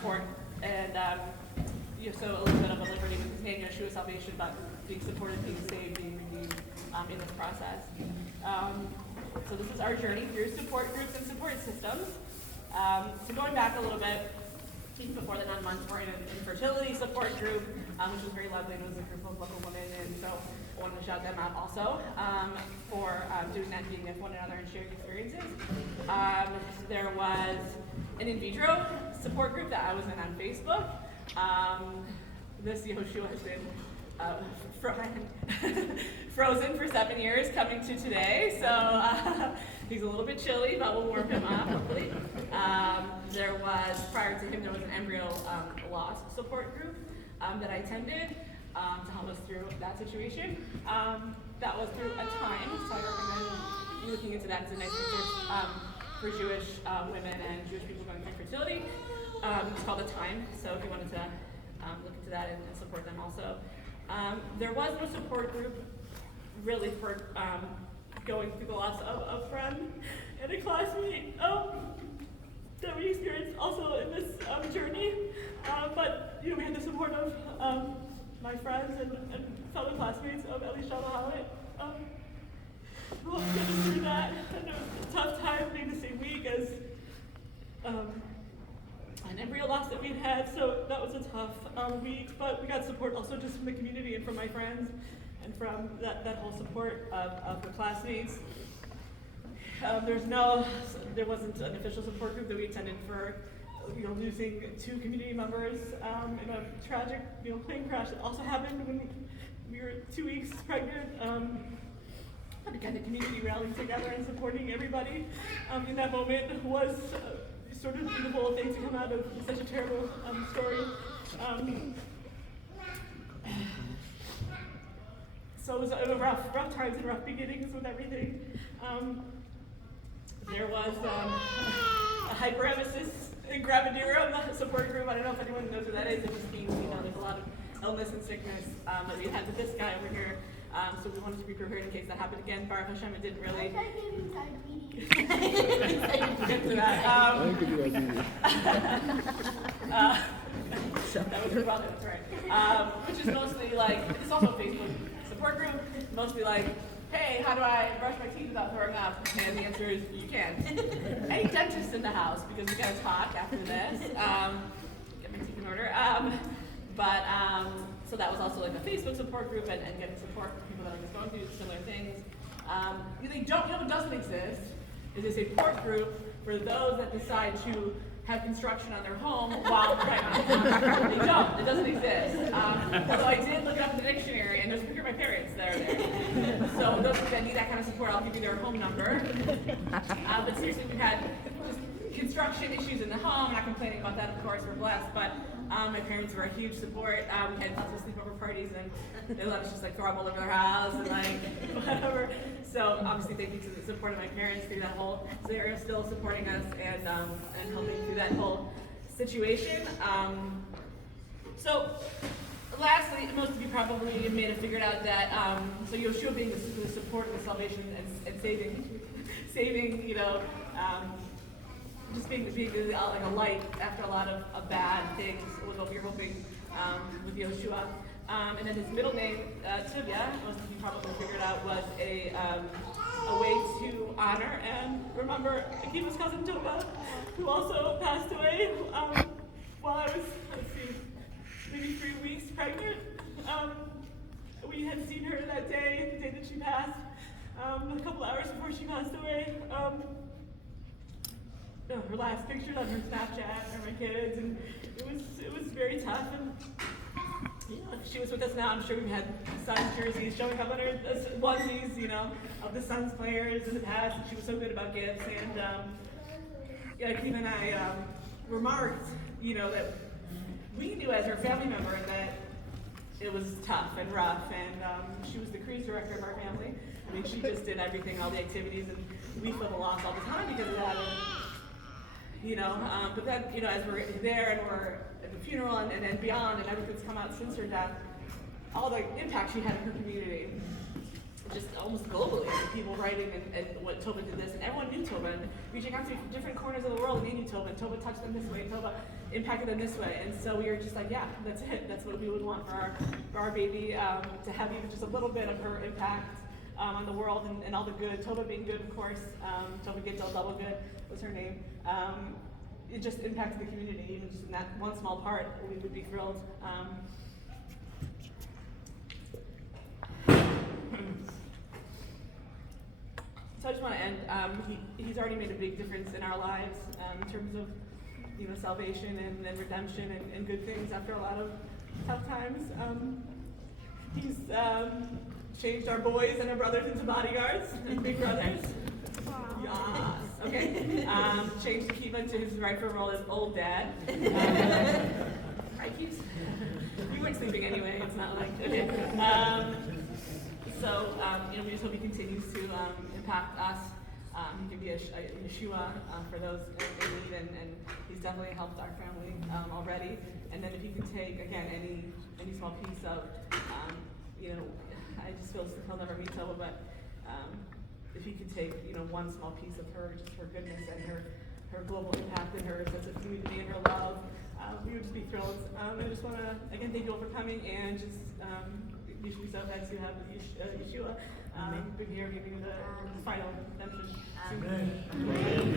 support, and so a little bit of a liberty with containing Yeshua's salvation, but being supported, being saved, being redeemed in this process. So this is our journey through support groups and support systems. So going back a little bit, even before the 9 months, we're in an infertility support group, which was very lovely. It was a group of local women, and so I wanted to shout them out also for doing that, being with one another and sharing experiences. There was an in vitro support group that I was in on Facebook. This Yehoshu has been frozen for 7 years, coming to today, so he's a little bit chilly, but we'll warm him up, hopefully. There was, prior to him, there was an embryo loss support group that I attended to help us through that situation. That was through a time, so I recommend you looking into that. It's a nice resource for Jewish women and Jewish people going through fertility. It's called A Time, so if you wanted to look into that and support them also. There was no support group really for going through the loss of a friend and a classmate that we experienced also in this journey. But we had the support of my friends and fellow classmates of Elisha Howard, who helped get us through that. And it was a tough time being the same week as an embryo loss that we'd had, so that was a tough week, but we got support also just from the community and from my friends and from that whole support of the classmates. There wasn't an official support group that we attended for losing 2 community members in a tragic plane crash that also happened when we were 2 weeks pregnant. But again, the community rallying together and supporting everybody in that moment was sort of beautiful thing to come out of such a terrible story. So it was rough times and rough beginnings with everything. There was a hyperemesis in gravidarum support group. I don't know if anyone knows what that is. It just means there's a lot of illness and sickness that we had with this guy over here. So we wanted to be prepared in case that happened again. Baruch Hashem, it didn't really. Get to that. That was your brother, that's right. Which is mostly it's also a Facebook support group. Mostly hey, how do I brush my teeth without throwing up? And the answer is, you can. Any dentist in the house, because we gotta talk after this. Get my teeth in order. So that was also a Facebook support group and getting support from people that are just going through similar things. What doesn't exist is a support group for those that decide to have construction on their home while pregnant. They don't. It doesn't exist. Although I did look it up in the dictionary, and there's a picture of my parents that are there. So those that need that kind of support, I'll give you their home number. But seriously, we've had just construction issues in the home. I'm not complaining about that, of course. We're blessed, but my parents were a huge support. We had lots of sleepover parties, and they let us just throw up all over their house and whatever. So obviously, thank you to the support of my parents through that whole scenario, still supporting us and helping through that whole situation. So lastly, most of you probably may have figured out that so Yeshua being the support of the salvation and saving, just being like a light after a lot of bad things was what we were hoping with Yeshua. And then his middle name, Tobia, most of you probably figured out, was a way to honor and remember Akiva's cousin Tobia, who also passed away while I was, maybe 3 weeks pregnant. We had seen her that day, the day that she passed, a couple hours before she passed away. Her last pictures on her Snapchat are my kids, and it was very tough. And she was with us now. I'm sure we've had Suns jerseys showing up on her onesies, of the Suns players in the past. And she was so good about gifts. And Akiva and I remarked, that we knew as her family member that it was tough and rough. And she was the cruise director of our family. I mean, she just did everything, all the activities, and we feel the loss all the time because of that. But then, as we're there and we're at the funeral and then beyond and everything's come out since her death, all the impact she had in her community just almost globally, people writing and what Toba did this, and everyone knew Toba, and reaching out to different corners of the world, and they knew Toba, and Toba touched them this way, and Toba impacted them this way, and so we were just like, yeah, that's it, that's what we would want for our baby, to have even just a little bit of her impact on the world, and all the good, Toba being good, of course, Toba Gittel, Double Good was her name, it just impacted the community, even just in that one small part, we would be thrilled. So I just want to end. He's already made a big difference in our lives in terms of, salvation and redemption and good things after a lot of tough times. He's changed our boys and our brothers into bodyguards and big brothers. Yes. Okay. Changed Akiva into his rightful role as old dad. Right, Keith? You weren't sleeping anyway. It's not like okay. So, we just hope he continues to impact us. He can be a Yeshua for those in need, and he's definitely helped our family already. And then if he can take, again, any small piece of, I just feel he'll never meet Toba, but if he could take, one small piece of her, just her goodness and her global impact and her sense of community and her love, we would just be thrilled. I just want to, again, thank you all for coming, and just you should be so glad to have Yeshua been here giving you the final redemption. Amen.